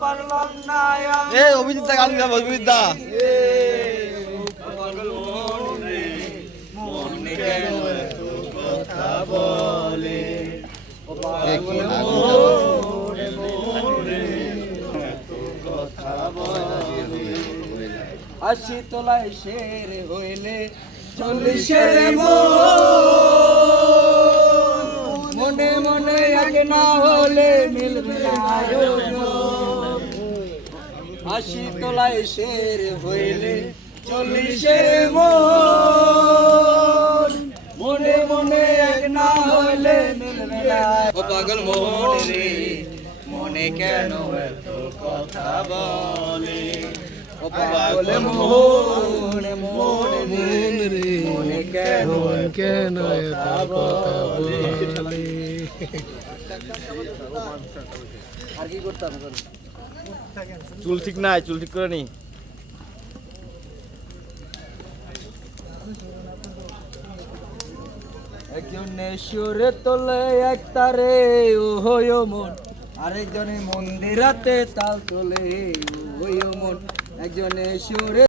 পারলাম না আমি। অভিজিৎ দা গান গাবো, অভিজিৎ দা। পাগল মন রে, মনে কেন এত কথা বলে? ও পাগল মন রে, মন রে, এত কথা বলে। ৮০ তলায় শের হইলে ৪০-এর মনে মনে আগে না হলে মিলবে না আয়োজন। ৮০ তলায় শের হইলে ৪০-এর মনে মনে এক না হলে মিলবে না। ও পাগল মন রে, মনে কেন এত কথা বলে? ও পাগল মন, মন রে, মনে কেন এত কথা বলে? আর কি করতে হবে? চুল ঠিক নাই, চুল ঠিক করে নি। একজনে সুরে তোলে এক তারে ও হইও মন, আরেকজনে মন্দিরাতে তাল তোলে ও হইও মন। একজনে সুরে